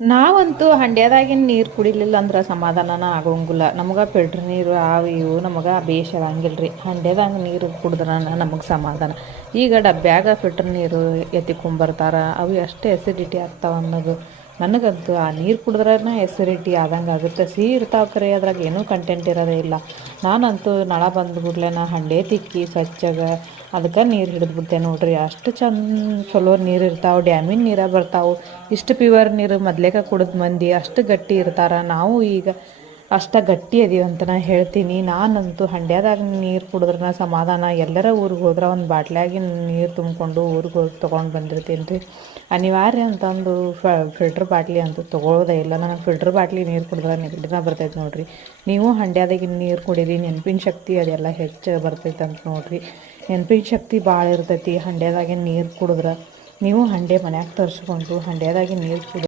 ನಾವಂತೂ ಹಂಡ್ಯಾದಾಗಿನ ನೀರು ಕುಡಿಲಿಲ್ಲ ಅಂದ್ರೆ ಸಮಾಧಾನನ ಆಗೋಂಗಿಲ್ಲ. ನಮ್ಗೆ ಫಿಲ್ಟ್ರ್ ನೀರು ಅವು ಇವು ನಮಗೆ ಬೇಷ್ ಆಗಂಗಿಲ್ಲ ರೀ. ಹಂಡ್ಯಾದಾಗ ನೀರು ಕುಡಿದ್ರೆ ನಮಗೆ ಸಮಾಧಾನ. ಈಗ ಡಬ್ಬ್ಯಾಗ ಫಿಲ್ಟ್ರ್ ನೀರು ಎತ್ತಿಕೊಂಬರ್ತಾರೆ, ಅವು ಎಷ್ಟು ಎಸಿಡಿಟಿ ಆಗ್ತಾವೆ ಅನ್ನೋದು. ನನಗಂತೂ ಆ ನೀರು ಕುಡಿದ್ರೇ ಎಸಿಡಿಟಿ ಆದಂಗೆ ಆಗುತ್ತೆ. ಸಿಹಿ ಇರ್ತಾವೆ ಕರೆ, ಅದ್ರಾಗ ಏನೂ ಕಂಟೆಂಟ್ ಇರೋದೇ ಇಲ್ಲ. ನಾನಂತೂ ನಳ ಬಂದು ಕೂಡಲೇ ಹಂಡೆ ತಿಕ್ಕಿ ಸ್ವಚ್ಛಗೆ ಅದಕ್ಕೆ ನೀರು ಹಿಡಿದ್ಬಿಡ್ತೆ ನೋಡ್ರಿ. ಅಷ್ಟು ಚಲೋ ನೀರು ಇರ್ತಾವೆ, ಡ್ಯಾಮಿನ ನೀರು ಬರ್ತಾವೆ. ಇಷ್ಟು ಪ್ಯೂವರ್ ನೀರು ಮೊದ್ಲೇಕ ಕುಡಿದು ಮಂದಿ ಅಷ್ಟು ಗಟ್ಟಿ ಇರ್ತಾರೆ. ನಾವು ಈಗ ಅಷ್ಟು ಗಟ್ಟಿ ಅದೀವಿ ಅಂತ ನಾನು ಹೇಳ್ತೀನಿ. ನಾನಂತೂ ಹಂಡ್ಯಾದಾಗ ನೀರು ಕುಡಿದ್ರೆ ಸಮಾಧಾನ. ಎಲ್ಲರ ಊರಿಗೆ ಹೋದ್ರೆ ಒಂದು ಬಾಟ್ಲಿಯಾಗಿನ ನೀರು ತುಂಬಿಕೊಂಡು ಊರಿಗೆ ಹೋಗಿ ತೊಗೊಂಡು ಬಂದಿರ್ತೀನಿ ರೀ. ಅನಿವಾರ್ಯ ಅಂತಂದು ಫಿಲ್ಟ್ರ್ ಬಾಟ್ಲಿ ಅಂತೂ ತೊಗೊಳ್ಳೋದೇ ಇಲ್ಲ. ನನಗೆ ಫಿಲ್ಟ್ರ್ ಬಾಟ್ಲಿ ನೀರು ಕುಡಿದ್ರೆ ನೆಗಡಿನ ಬರ್ತೈತೆ ನೋಡಿರಿ. ನೀವು ಹಂಡ್ಯಾದಾಗಿನ ನೀರು ಕುಡೀರಿ, ನೆನಪಿನ ಶಕ್ತಿ ಅದೆಲ್ಲ ಹೆಚ್ಚು ಬರ್ತೈತೆ ಅಂತ ನೋಡಿರಿ. ನೆನಪಿನ ಶಕ್ತಿ ಭಾಳ ಇರ್ತೈತಿ ಹಂಡ್ಯಾದಾಗಿನ ನೀರು ಕುಡಿದ್ರೆ. ನೀವು ಹಂಡೆ ಮನ್ಯಾಗ ತರಿಸ್ಕೊಂಡು ಹಂಡ್ಯಾದಾಗಿನ ನೀರು ಕುಡಿ.